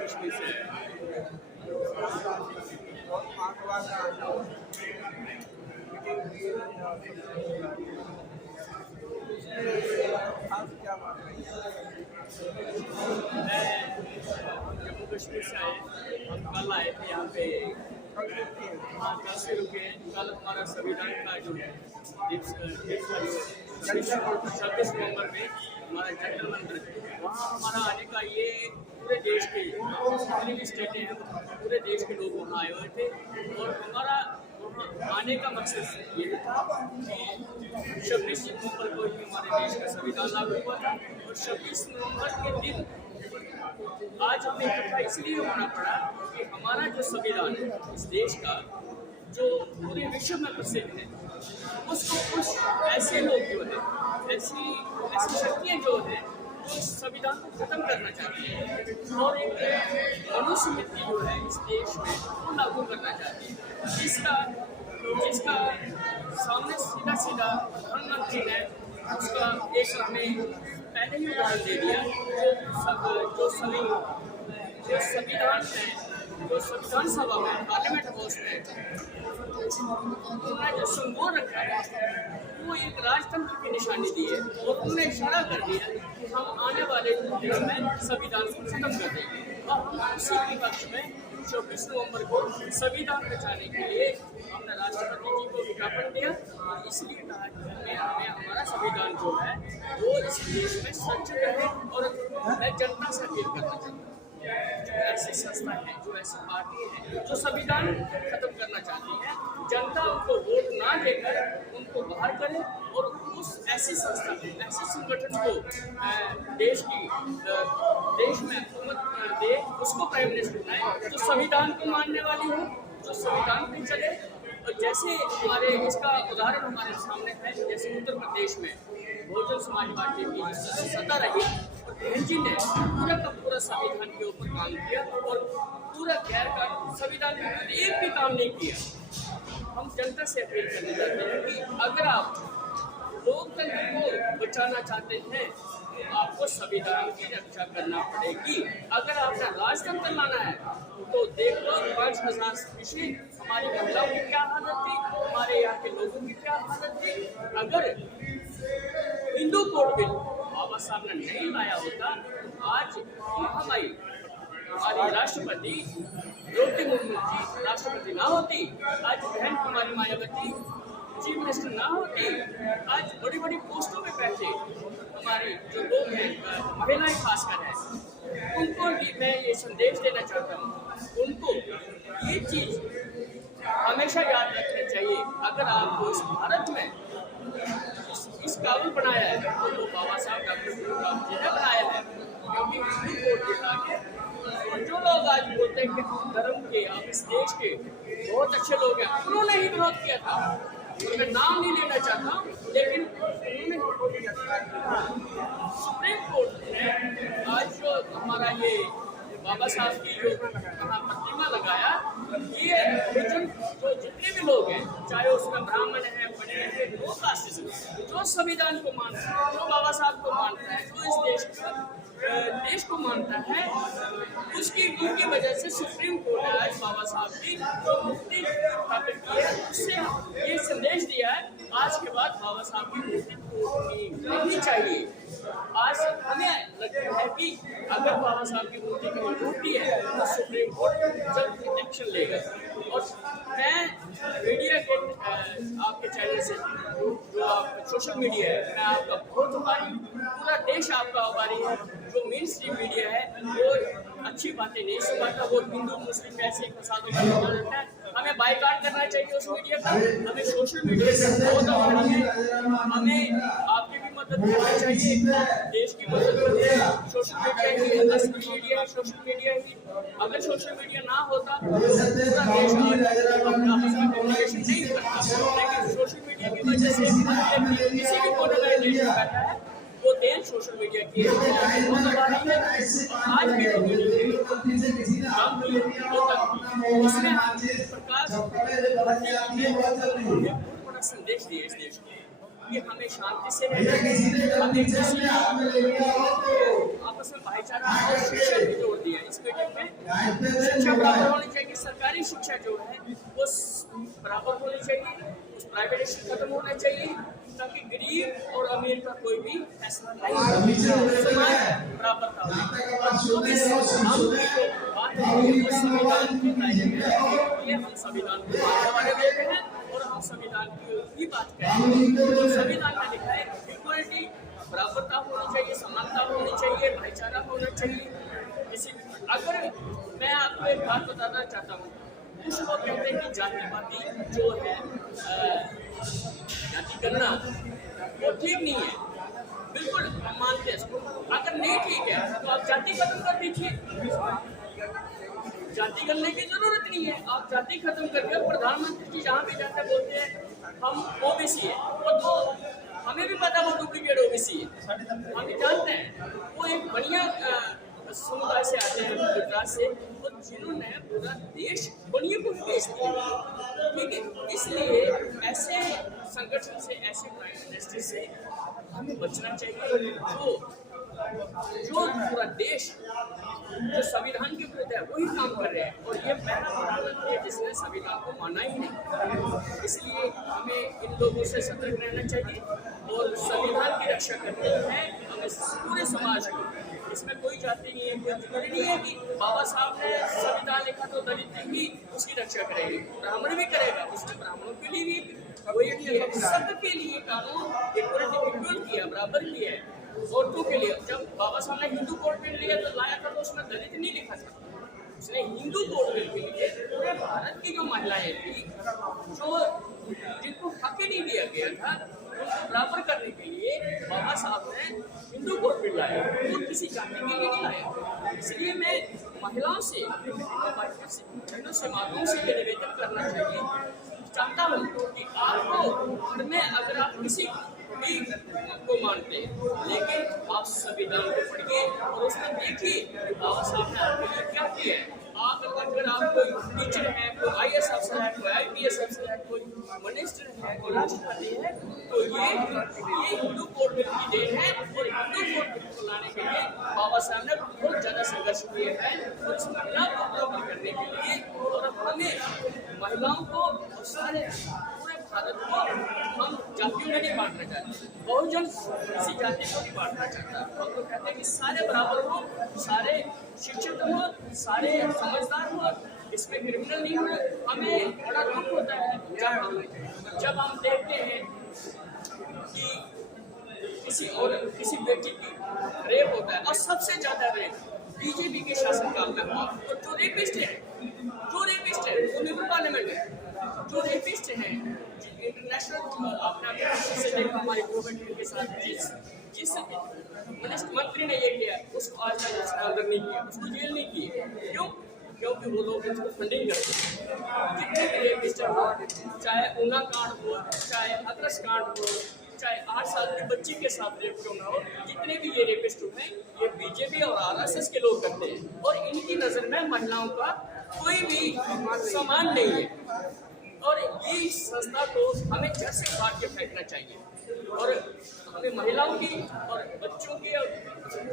कश्मीर से। मैं जम्मू कश्मीर से आए, हम कल आए थे यहाँ पे। हाँ, कल से रुके हैं। कल हमारा संविधान का जो है 26 नवंबर में हमारा जंतर मंतर, वहाँ हमारा आने का ये पूरे देश के जितनी भी स्टेटें हैं पूरे देश के लोग वहाँ आए हुए थे। और हमारा वहाँ आने का मकसद ये था कि 26 नवंबर को ही हमारे देश का संविधान लागू हुआ था। और 26 नवंबर के दिन आज हमें इकट्ठा इसलिए होना पड़ा कि हमारा जो संविधान है इस देश का, जो पूरे विश्व में प्रसिद्ध है, उसको कुछ ऐसे लोग जो है, ऐसी शक्तियाँ जो है, जो इस संविधान को खत्म करना चाहती है और एक मनुस्मृति जो है इस देश में वो लागू करना चाहती है, जिसका सामने सीधा प्रधानमंत्री ने उसका एक हमें पहले ही उदाहरण दे दिया। जो संविधान है, जो संविधान सभा में, पार्लियामेंट हाउस में उन्होंने जो सिंबल रखा है वो एक राजतंत्र की निशानी दी है। और उन्होंने इशारा कर दिया कि हम आने वाले दिनों में संविधान को खत्म कर देंगे। और हम उसी के पक्ष में 24 नवंबर को संविधान बचाने के लिए हमने राष्ट्रपति जी को विज्ञापन दिया। और इसलिए कहा कि हमें हमारा संविधान जो है वो इस देश में सच रहे। और मैं जनता से अपील करना चाहता हूँ, जो ऐसी संस्था है, जो ऐसी पार्टी है जो संविधान खत्म करना चाहती है, जनता उनको वोट ना देकर उनको बाहर करे और उस ऐसी संस्था को, ऐसे संगठन को देश में हुकूमत दे, उसको प्राइम मिनिस्टर बनाए जो संविधान को मानने वाली हो, जो संविधान पे चले। और जैसे हमारे इसका उदाहरण हमारे सामने है, जैसे उत्तर प्रदेश में बहुजन समाज पार्टी की सत्ता रही और बहन जी ने पूरा का पूरा संविधान के ऊपर काम किया और पूरा गैर कानूनी संविधान के ऊपर एक भी काम नहीं किया। हम जनता से अपील करने चाहते हैं कि अगर आप लोकतंत्र को बचाना चाहते हैं तो आपको संविधान की रक्षा करना पड़ेगी। अगर आपने राजतंत्र लाना है तो देख लो 5000 पीछे हमारी महिलाओं की क्या हालत थी, हमारे यहाँ के लोगों की क्या हालत थी। अगर हिंदू कोड बिल बाबा साहब ने नहीं लाया होता, आज महामाई हमारी राष्ट्रपति द्रौपदी मुर्मू जी राष्ट्रपति ना होती, आज बहन हमारी मायावती चीफ मिनिस्टर ना होती, आज बड़ी बड़ी पोस्टों में बैठे हमारे जो लोग हैं, महिलाएं खासकर हैं, उनको भी मैं ये संदेश देना चाहता हूँ, उनको ये चीज़ हमेशा याद रखना चाहिए। अगर आपको इस भारत में इस काबिल बनाया है तो बाबा साहब डॉक्टर भीमराव जी ने बनाया है, क्योंकि हिंदू कोड के आगे और जो लोग आज बोलते हैं कि धर्म के, आप इस देश के बहुत अच्छे लोग हैं, उन्होंने ही विरोध किया था। तो मैं नाम नहीं लेना चाहता, लेकिन उन्होंने विरोध किया था। सुप्रीम कोर्ट ने आज जो हमारा ये बाबा साहब की जो प्रतिमा लगाया, ये जो जितने भी लोग हैं, चाहे उसमें ब्राह्मण है, पंडित है, नो कास्टिज्म, जो संविधान को मानता है, जो बाबा साहब को मानता है, जो इस देश को मानता है, उनकी वजह से सुप्रीम कोर्ट ने आज बाबा साहब की जो मूर्ति स्थापित की है, उससे ये संदेश दिया है आज के बाद बाबा साहब की मूर्ति नहीं चाहिए। आज हमें लगता है कि अगर बाबा साहब की मूर्ति कहीं टूटती है तो सुप्रीम कोर्ट जल्द एक्शन लेगा। और मैं मीडिया के आपके चैनल से, जो आप सोशल मीडिया है, मैं आपका बहुत आभारी, पूरा देश आपका आभारी है। जो मेन स्ट्रीम मीडिया है वो अच्छी बातें नहीं सुनाता, वो हिंदू मुस्लिम ऐसे फसादों में लगा रहता है। हमें बाइकाट करना चाहिए उस मीडिया का। हमें सोशल मीडिया से बहुत आभारी है, हमें आपकी भी मदद करनी चाहिए, देश की मदद करनी है। सोशल मीडिया ही असली मीडिया है, सोशल मीडिया ही। अगर सोशल मीडिया ना होता तो पूरा देश अपना कम्युनिकेशन नहीं करता, लेकिन सोशल मीडिया की वजह से किसी भी कोने में देश में बैठा है वो देश सोशल मीडिया की बहुत आभारी है। आज की जो उसमें प्रकाश बड़ा संदेश दिया इस देश को कि हमें शांति से रहना, हमें आपस में भाईचारा और शिक्षा भी जोड़ दिया इस मीटिंग में। शिक्षा बराबर होनी चाहिए, सरकारी शिक्षा जो है वो बराबर होनी चाहिए, उस प्राइवेटाइजेशन खत्म होना चाहिए, ताकि गरीब और अमीर का कोई भी फैसला नहीं समाज बराबरता हो। और जो भी हम की जो बात है वो संविधान के दायरे में है, ये हम संविधान को मानने वाले लोग हैं और हम संविधान की ही बात करें। तो संविधान में लिखा है इक्वलिटी, बराबरता होनी चाहिए, समानता होनी चाहिए, भाईचारा होना चाहिए। इसी अगर मैं आपको एक बात बताना चाहता हूँ, कुछ लोग कहते हैं कि जातिवादी जो है जाति करना वो ठीक नहीं है, बिल्कुल हम मानते हैं इसको। अगर नहीं ठीक है तो आप जाति खत्म कर दीजिए, जाति करने की जरूरत नहीं है। आप जाति खत्म करके प्रधानमंत्री जी जहाँ भी जाते बोलते हैं हम ओबीसी है, तो हमें भी पता वो डुप्लीकेट ओबीसी है, हम भी जानते हैं। वो एक बढ़िया समुदाय से आते हैं गुजरात से, और जिन्होंने पूरा देश बनिए को बेच दिया, ठीक है। इसलिए ऐसे संगठन से, ऐसे प्राइम मिनिस्टर से हमें बचना चाहिए जो पूरा देश जो संविधान के विरुद्ध है वही काम कर रहे हैं। और ये पहला प्रधानमंत्री है जिसने संविधान को माना ही नहीं। इसलिए हमें इन लोगों से सतर्क रहना चाहिए और संविधान की रक्षा करनी है हमें पूरे समाज को। इसमें कोई जाति नहीं है, कोई जरूरी नहीं है कि बाबा साहब ने संविधान लिखा तो दलित ही उसकी रक्षा करेंगे, ब्राह्मण भी करेगा, उसने ब्राह्मणों के लिए भी सबके लिए कानून इक्वल किया, बराबर किया है। औरतों के लिए जब बाबा साहब ने हिंदू कोड बिल लिया तो लाया था तो उसमें दलित नहीं लिखा था, उसने हिंदू कोड बिल के लिए पूरे भारत की जो महिलाएं थी जो जिनको हक ही नहीं दिया गया था उनको बराबर करने के लिए बाबा साहब ने हिंदू कोड बिल लाया, वो किसी जाति के लिए नहीं लाया। इसलिए मैं महिलाओं से, बहनों से, माताओं से ये निवेदन करना चाहता हूँ कि आपको घर में अगर आप किसी भी को मानते हैं लेकिन आप संविधान को पढ़िए और उसमें देखिए बाबा साहब ने आपके लिए क्या किया है। आप अगर आप कोई टीचर है, कोई IAS अफसर है, कोई IPS अफसर है, कोई मिनिस्टर है, कोई राष्ट्रपति है, तो ये हिंदू कोड बिल की देन है। और हिंदू कोड बिल को लाने के लिए बाबा साहब ने बहुत ज्यादा संघर्ष किए हैं और इस महिला को बराबर करने के लिए। और हमें महिलाओं को और सारे पूरे भारत को हम जातियों में नहीं बांटना चाहते, बहुजन किसी जाति को नहीं बांटना चाहता। हम तो कहते हैं कि सारे बराबर हो, सारे शिक्षित हो, सारे समझदार हो, इसमें क्रिमिनल नहीं हो। हमें बड़ा दुख होता है जब हम देखते हैं कि किसी बेटी की रेप होता है, और सबसे ज्यादा रेप बीजेपी के शासनकाल में हुआ। तो जो रेपिस्ट है वो लिबरल पार्लियामेंट है, जो रेपिस्ट है इंटरनेशनल आपने से देखा हमारे गवर्नमेंट के साथ जिस मंत्री ने ये किया उसको आज तक उसका अंदर नहीं किया, उसको जेल नहीं की। क्यों? क्योंकि वो लोग उसको फंडिंग करते हैं। जितने भी रेपिस्ट हो, चाहे ऊना कांड हो, चाहे अदरस कांड हो, चाहे 8 साल की बच्ची के साथ रेप क्यों ना हो, जितने भी ये रेपिस्ट हुए ये बीजेपी और RSS के लोग करते हैं। और इनकी नज़र में महिलाओं का कोई भी सम्मान नहीं है और ये संस्था को हमें जड़ से उखाड़ के फेंकना चाहिए। और हमें महिलाओं की और बच्चों की और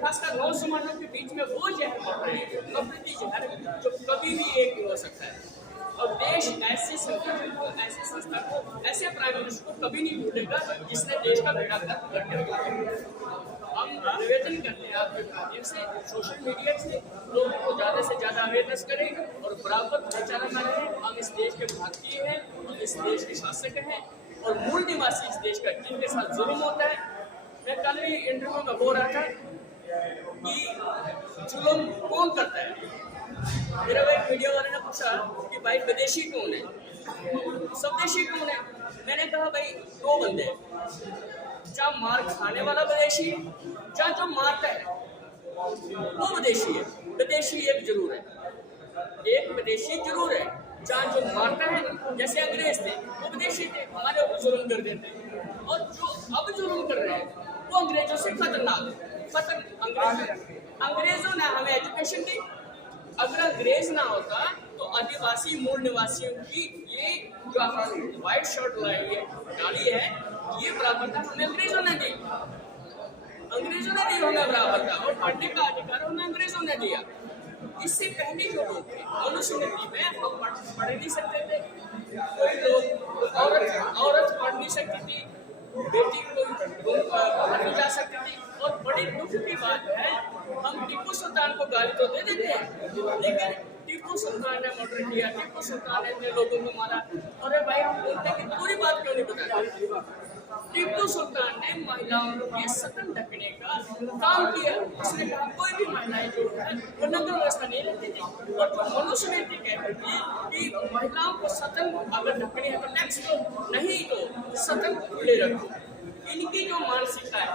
खासकर नौजवानों के बीच में वो जहर बढ़ रही है, नफरती जहर, जो कभी भी एक नहीं हो सकता है। और देश ऐसे संगठन को, ऐसे संस्था को, ऐसे प्राइम मिनिस्टर को कभी नहीं भूलेगा जिसने देश का बेड़ा गर्क करके रखा। हम निवेदन करते हैं आपके माध्यम से, सोशल मीडिया से लोगों को ज़्यादा से ज़्यादा अवेयरनेस करें और बराबर भाईचारा में रहें। हम इस देश के भारतीय हैं, हम इस देश के शासक हैं और मूल निवासी इस देश का, जिनके साथ जुल्म होता है। मैं कल ही इंटरव्यू में बोल रहा था कि जुल्म कौन करता है। मेरा एक मीडिया वाले ने पूछा कि भाई विदेशी कौन है, स्वदेशी कौन है। मैंने कहा भाई 2 बंदे हैं, जहाँ मार खाने वाला विदेशी, जहाँ जो मारता है वो विदेशी है। विदेशी एक जरूर है, एक विदेशी जरूर है। जहाँ जो मारता है, जैसे अंग्रेज थे वो विदेशी थे, हमारे ऊपर जुल्म कर देते हैं। और जो अब जुल्म कर रहे हैं वो अंग्रेजों से खतरनाक। अंग्रेजों ने हमें एजुकेशन दी। अगर अंग्रेज ना होता तो आदिवासी मूल निवासियों की ये जो आप व्हाइट शर्ट डाली है, ये बराबरता हमें अंग्रेजों ने दी। अंग्रेजों ने दी हमें बराबरता, और पढ़ने का अधिकार हमें अंग्रेजों ने दिया। इससे पहले जो लोग थे मनुस्मृति में हम पढ़ नहीं सकते थे, कोई लोग औरत पढ़ नहीं सकती थी, बेटी को बाहर नहीं जा सकती थी। और बड़ी दुख की बात है, हम टीपू सुल्तान को गाली तो दे देते हैं, लेकिन टीपू सुल्तान ने मर्डर किया, टीपू सुल्तान ने इतने लोगों को मारा। अरे भाई, हम बोलते कि पूरी बात क्यों नहीं बताते? टीपू सुल्तान ने महिलाओं के सतन ढकने का काम किया। उसने कहा कोई भी महिलाएं जो है वो नग्न अवस्था नहीं रहती थी, और जो मनुस्मृति कहती थी कि महिलाओं को सतन अगर ढकने है तो नेक्स्ट, नहीं तो सतन को खुले रखो। इनकी जो मानसिकता है,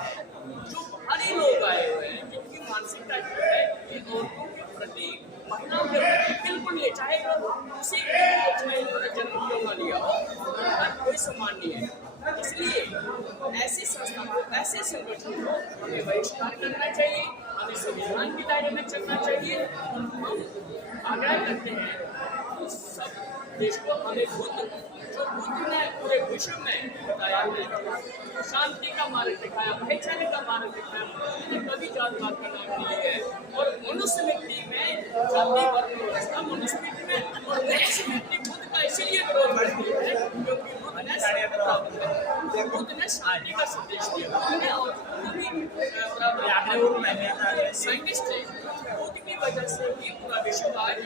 जो बाहरी लोग आए हुए हैं जिनकी मानसिकता जो है कि औरतों के प्रति, महिलाओं के प्रति बिल्कुल नहीं, चाहे उसी जन्म क्यों न लिया हो, उनका कोई सम्मान नहीं है। इसलिए ऐसी संस्था को, ऐसे संगठन को हमें बहिष्कार करना चाहिए, हमें संविधान के दायरे में चलना चाहिए। हम आग्रह करते हैं सब देश को, हमें जो बुद्ध ने पूरे विश्व में बताया है, शांति का मार्ग दिखाया, भाईचारे का मार्ग दिखाया, उन्होंने कभी जातिवाद का नाम नहीं है। और मनुस्मृति में जाति वर्ग व्यवस्था मनुस्मृति में, और मनुस्मृति बुद्ध का इसीलिए विरोध करती है क्योंकि बुद्ध ने शांति का संदेश दिया। साइंटिस्ट है, बुद्ध की वजह से ही पूरा विश्व आज,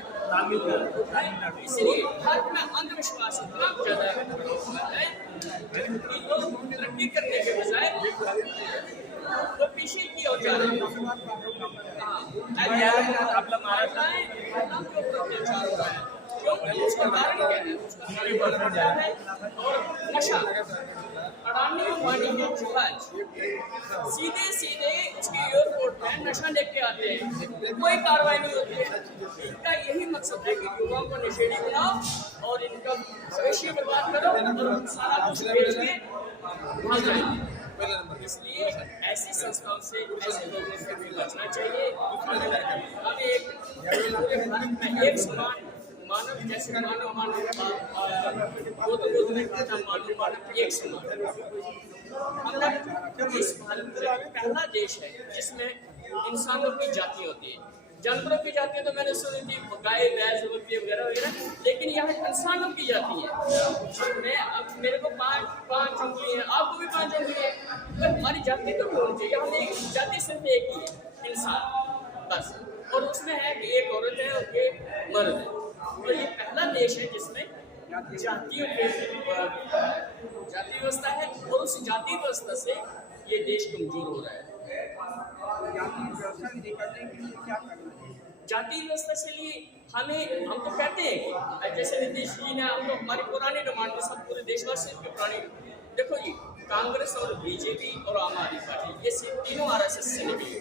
इसलिए भारत में अंधविश्वास इतना ज्यादा है कि लोग तरक्की करने के बजाय वो पीछे की ओर जा रहे हैं। आपका महाराष्ट्र अत्याचार हो रहा है, क्योंकि उसका कारण क्या है? उसका कारण है और नशा। अडानी अंबानी के जहाज सीधे सीधे उसके एयरपोर्ट में नशा लेके आते हैं, कोई कार्रवाई नहीं होती है। इनका यही मकसद है कि युवाओं को नशेड़ी बनाओ और इनका भविष्य बर्बाद करो और सारा कुछ बेच के भाग जाए। इसलिए ऐसी संस्थाओं से, ऐसे लोगों से भी बचना चाहिए। हमें एक पूरे भारत में एक समान मानव, जैसे मानव बुद्ध ने कहा था मानव एक समान। हम इस भारत में पहला देश है जिसमें इंसानों की जाति होती है। जानवरों की जाति तो मैंने सुनी थी, गाय, भैंस, बकरी वगैरह वगैरह, लेकिन यहाँ इंसानों की जाति है। अब मेरे को पांच उंगली है, आपको भी 5 उंगली है, तो हमारी जाति तो होनी चाहिए। हमने एक जाति सिर्फ एक ही है, इंसान, बस। और उसमें है कि एक औरत है और एक मर्द है। और ये पहला देश है जिसमें जातियों के जाति व्यवस्था है, और उस जाति व्यवस्था से ये देश कमजोर हो रहा है। जाति व्यवस्था के लिए हम तो कहते हैं कि जैसे नीतीश जी ने, हम तो हमारी पुरानी डिमांड के साथ पूरे देशवासियों की पुरानी, देखो जी, कांग्रेस और बीजेपी और आम आदमी पार्टी ये तीनों RSS से निकली,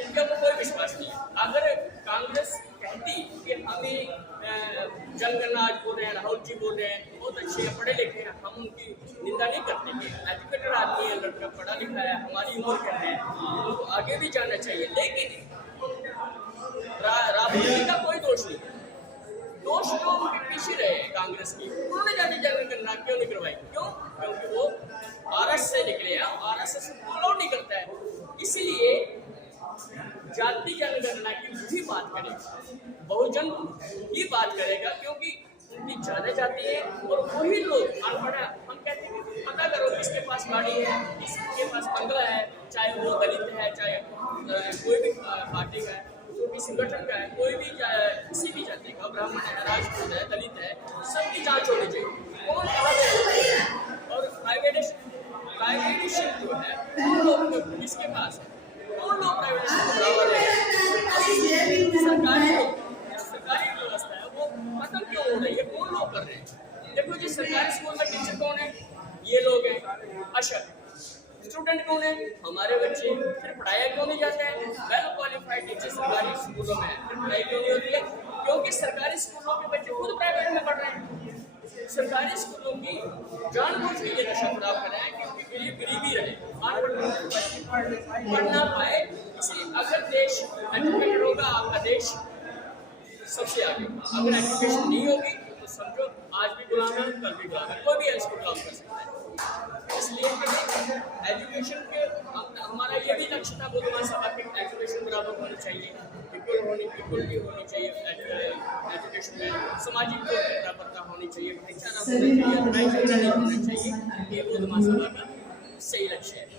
इनके ऊपर कोई विश्वास नहीं है। अगर कांग्रेस कहती कि हमें जनगणना आज बोल रहे हैं, राहुल जी बोल रहे हैं, बहुत अच्छे हैं, पढ़े लिखे हैं, हम उनकी निंदा नहीं करते कि एजुकेटेड आदमी है, लड़का पढ़ा लिखा है, हमारी उम्र क्या है, उनको आगे भी जाना चाहिए। लेकिन राहुल जी का कोई दोष नहीं, दोष तो उनके पीछे रहे कांग्रेस की, उन्होंने जाके जनगणना क्यों नहीं करवाई? क्यों? क्योंकि वो RS से निकले हैं, RSS फॉलो नहीं करता है। इसीलिए जाति जनगणना की भी बात करेगा, बहुजन ही बात करेगा, क्योंकि उनकी ज्यादा जाती है और वही लोग अनपढ़। हम कहते हैं कि पता करो किसके पास गाड़ी है, किसके पास बंगला है, चाहे वो दलित है, चाहे कोई भी पार्टी का है, कोई भी संगठन का है, कोई भी किसी भी जाति का, ब्राह्मण है, राजपूत है, दलित है, सबकी जांच होनी चाहिए। कौन कहाँ और प्राइवेटेशन जो है वो लोग किसके पास है? कौन लोग प्राइवेटेशन बराबर है? सरकारी व्यवस्था है वो खत्म क्यों हो रही है? कौन लोग कर रहे हैं? देखो जी, सरकारी स्कूल में टीचर कौन है? ये लोग हैं। अच्छा, स्टूडेंट कौन है? हमारे बच्चे। फिर पढ़ाया क्यों नहीं जाते हैं? वेल क्वालिफाइड टीचर सरकारी स्कूलों में, फिर पढ़ाई क्यों नहीं होती है? क्योंकि सरकारी स्कूलों के बच्चे खुद प्राइवेट में पढ़ रहे हैं। सरकारी स्कूलों की जानबूझ के ये नशा खराब कर रहे हैं क्योंकि गरीबी रहे, पढ़ ना पाए। इसलिए अगर देश एजुकेटेड होगा, आपका देश सबसे आगे। अगर एजुकेशन नहीं होगी तो समझो आज भी गुलाम है, कल भी गुलाम है, कोई भी इसको गुलाम कर सकता है। इसलिए एजुकेशन के हमारा ये भी लक्ष्य था बुधमा सभा के एजुकेशन बराबर होनी चाहिए, इक्वलिटी होनी चाहिए एजुकेशन में, सामाजिक बराबरता होनी चाहिए, भाईचारा होना चाहिए, लड़ाई झगड़ा नहीं होना चाहिए। ये बुधमा सभा का सही लक्ष्य है।